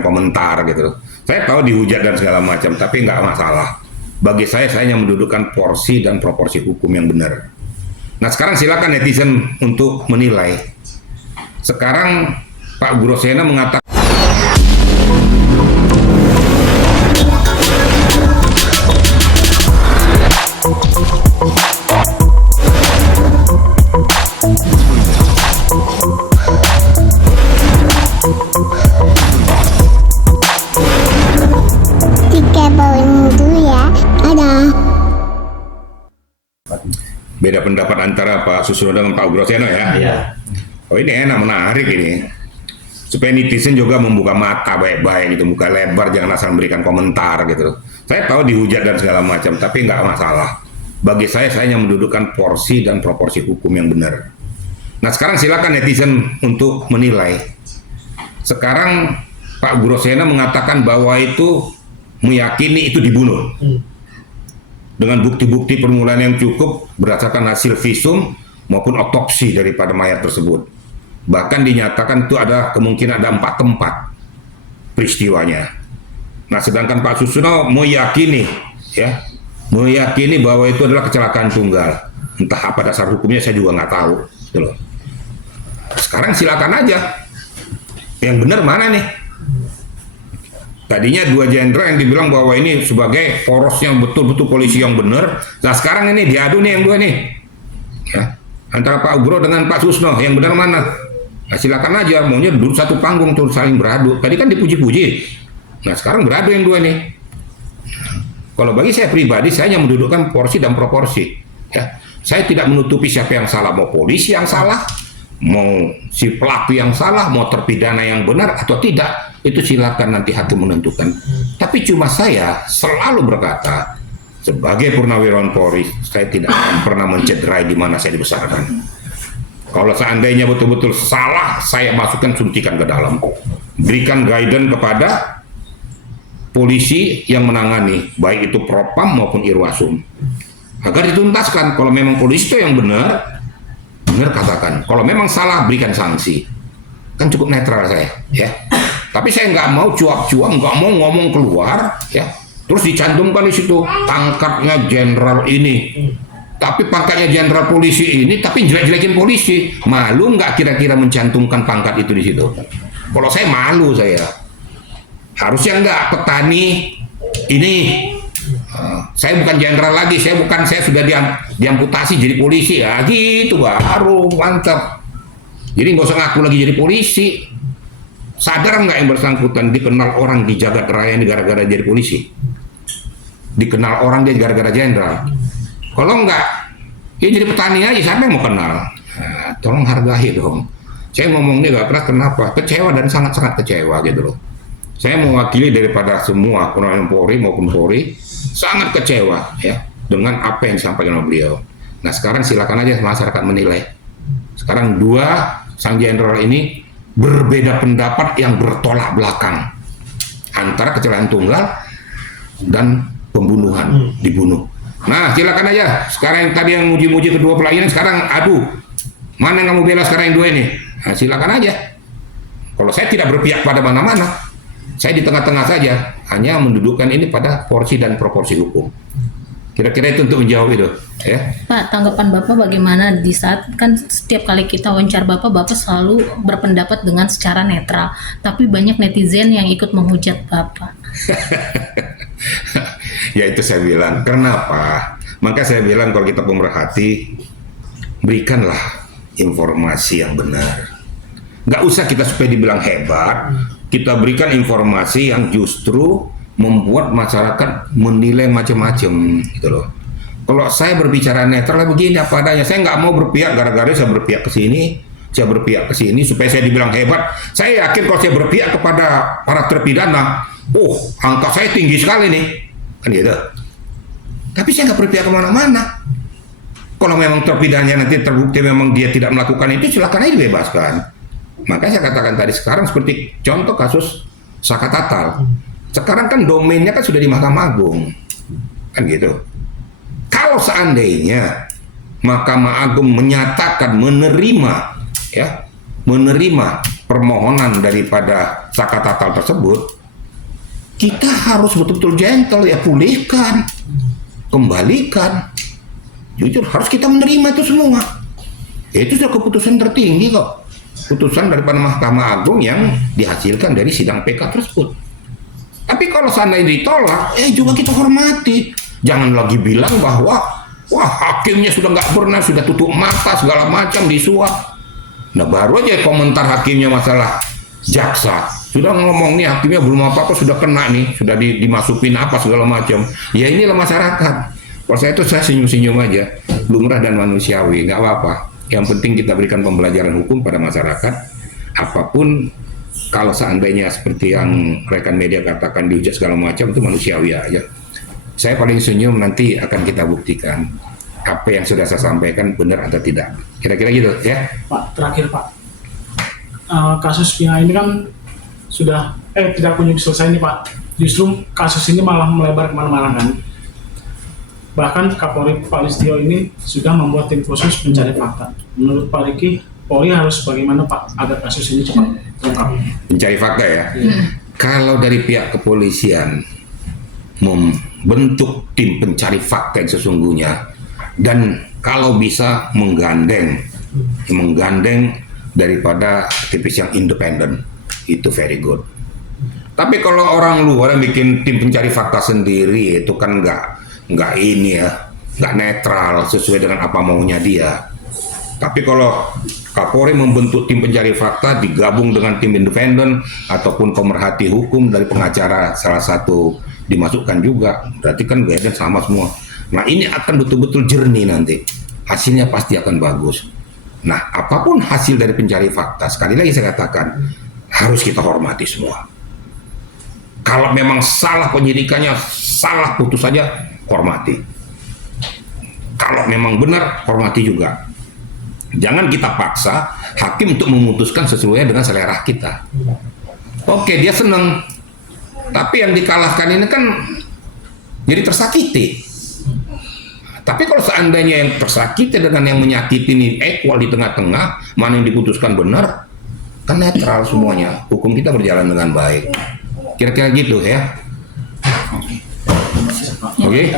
komentar gitu. Saya tahu dihujat dan segala macam, tapi nggak masalah. Bagi saya hanya mendudukan porsi dan proporsi hukum yang benar. Nah sekarang silakan netizen untuk menilai. Sekarang Pak Grosena mengatakan beda pendapat antara Pak Susilo dengan Pak Grosena ya. Iya. Oh ini enak, menarik ini. Supaya netizen juga membuka mata baik-baik gitu, buka lebar, jangan asal memberikan komentar gitu. Saya tahu dihujat dan segala macam, tapi nggak masalah. Bagi saya hanya mendudukan porsi dan proporsi hukum yang benar. Nah sekarang silakan netizen untuk menilai. Sekarang Pak Grosena mengatakan bahwa itu meyakini itu dibunuh. Dengan bukti-bukti permulaan yang cukup berdasarkan hasil visum maupun otopsi daripada mayat tersebut. Bahkan dinyatakan itu ada kemungkinan ada 4 tempat peristiwanya. Nah, sedangkan Pak Susilo meyakini bahwa itu adalah kecelakaan tunggal. Entah apa dasar hukumnya saya juga nggak tahu. Gitu loh. Sekarang silakan aja. Yang benar mana nih? Tadinya 2 jenderal yang dibilang bahwa ini sebagai poros yang betul-betul polisi yang benar. Nah sekarang ini diadu nih yang 2 nih. Ya. Antara Pak Ugro dengan Pak Susno, yang benar mana? Nah, silakan aja, maunya duduk satu panggung tuh saling beradu. Tadi kan dipuji-puji. Nah sekarang beradu yang 2 nih. Kalau bagi saya pribadi, saya hanya mendudukkan porsi dan proporsi. Ya. Saya tidak menutupi siapa yang salah, mau polisi yang salah, mau si pelaku yang salah, mau terpidana yang benar atau tidak. Itu silakan nanti hakim menentukan. Tapi cuma saya selalu berkata, sebagai Purnawirawan Polri, saya tidak akan pernah mencederai di mana saya dibesarkan. Kalau seandainya betul-betul salah, saya masukkan suntikan ke dalam. Berikan guidance kepada polisi yang menangani, baik itu Propam maupun Irwasum. Agar dituntaskan, kalau memang polisi itu yang benar katakan. Kalau memang salah, berikan sanksi. Kan cukup netral saya, ya. Tapi saya nggak mau cuap-cuap, nggak mau ngomong keluar, ya. Terus dicantumkan di situ pangkatnya jenderal ini, tapi pangkatnya jenderal polisi ini, tapi jelek-jelekin polisi. Malu nggak kira-kira mencantumkan pangkat itu di situ? Kalau saya malu saya. Harusnya nggak petani ini. Saya bukan jenderal lagi, saya sudah diamputasi jadi polisi ya, gitu baru mantap. Jadi nggak usah ngaku lagi jadi polisi. Sadar nggak yang bersangkutan dikenal orang di jagat raya ini gara-gara jadi polisi? Dikenal orang dia gara-gara jenderal. Kalau nggak, ya jadi petani aja, siapa yang mau kenal? Nah, tolong hargai dong. Saya ngomongnya nggak pernah kenapa, kecewa dan sangat-sangat kecewa gitu loh. Saya mewakili daripada semua Purnawirawan Polri maupun Polri, sangat kecewa ya dengan apa yang disampaikan oleh beliau. Nah sekarang silakan aja masyarakat menilai. Sekarang 2 sang jenderal ini berbeda pendapat yang bertolak belakang antara kecelakaan tunggal dan pembunuhan, dibunuh. Nah silakan aja. Sekarang yang tadi yang muji-muji kedua pelayanan, sekarang aduh, mana yang kamu bela sekarang yang 2 ini? Nah silakan aja. Kalau saya tidak berpihak pada mana-mana, saya di tengah-tengah saja, hanya mendudukkan ini pada porsi dan proporsi hukum. Kira-kira itu untuk menjawab itu, ya. Pak, tanggapan Bapak bagaimana di saat kan setiap kali kita wawancara Bapak selalu berpendapat dengan secara netral, tapi banyak netizen yang ikut menghujat Bapak. Ya itu saya bilang, kenapa? Maka saya bilang kalau kita pemerhati, berikanlah informasi yang benar. Nggak usah kita supaya dibilang hebat, kita berikan informasi yang justru membuat masyarakat menilai macam-macam gitu loh. Kalau saya berbicara netral begini apa adanya, saya nggak mau berpihak gara-gara saya berpihak ke sini, saya berpihak ke sini supaya saya dibilang hebat. Saya yakin kalau saya berpihak kepada para terpidana, angka saya tinggi sekali nih, kan gitu. Tapi saya nggak berpihak kemana-mana. Kalau memang terpidananya nanti terbukti memang dia tidak melakukan itu, silakan aja dibebaskan. Makanya saya katakan tadi, sekarang seperti contoh kasus Saka Tatal. Sekarang kan domainnya kan sudah di Mahkamah Agung, kan gitu. Kalau seandainya Mahkamah Agung menyatakan menerima ya menerima permohonan daripada Saka Tatal tersebut, kita harus betul-betul gentle, ya, pulihkan, kembalikan. Jujur, harus kita menerima itu semua. Itu sudah keputusan tertinggi kok. Putusan daripada Mahkamah Agung yang dihasilkan dari sidang PK tersebut. Tapi kalau seandainya ditolak, juga kita hormati. Jangan lagi bilang bahwa wah, hakimnya sudah nggak pernah, sudah tutup mata segala macam, disuap. Nah, baru aja komentar hakimnya masalah jaksa. Sudah ngomong nih hakimnya belum apa-apa sudah kena nih, sudah dimasukin apa segala macam. Ya inilah masyarakat. Kalau saya itu saya senyum-senyum aja, lumrah dan manusiawi, nggak apa-apa. Yang penting kita berikan pembelajaran hukum pada masyarakat. Apapun, kalau seandainya seperti yang rekan media katakan dihujat segala macam, itu manusiawi aja. Saya paling senyum, nanti akan kita buktikan apa yang sudah saya sampaikan benar atau tidak. Kira-kira gitu ya. Pak, terakhir Pak, kasus Pina ini kan sudah tidak kunjung selesai nih Pak. Justru kasus ini malah melebar kemana-mana kan. Bahkan Kapolri Pak Listio ini sudah membuat tim khusus pencari fakta. Menurut Pak Riki, Polri harus bagaimana Pak agar kasus ini cepat terungkap? Mencari fakta ya. Kalau dari pihak kepolisian membentuk tim pencari fakta yang sesungguhnya, dan kalau bisa menggandeng daripada aktivis yang independen, itu very good. Tapi kalau orang luar yang bikin tim pencari fakta sendiri, itu kan nggak ini ya, nggak netral sesuai dengan apa maunya dia. Tapi kalau Kapolri membentuk tim pencari fakta digabung dengan tim independen ataupun pemerhati hukum dari pengacara salah satu dimasukkan juga, berarti kan guidance sama semua. Nah, ini akan betul-betul jernih nanti, hasilnya pasti akan bagus. Nah, apapun hasil dari pencari fakta, sekali lagi saya katakan, harus kita hormati semua. Kalau memang salah penyidikannya, salah putusannya, hormati. Kalau memang benar, hormati juga. Jangan kita paksa hakim untuk memutuskan sesuai dengan selera kita. Oke, dia senang, tapi yang dikalahkan ini kan jadi tersakiti. Tapi kalau seandainya yang tersakiti dengan yang menyakiti ini equal di tengah-tengah, mana yang diputuskan benar, kan netral semuanya. Hukum kita berjalan dengan baik. Kira-kira gitu ya. Oke.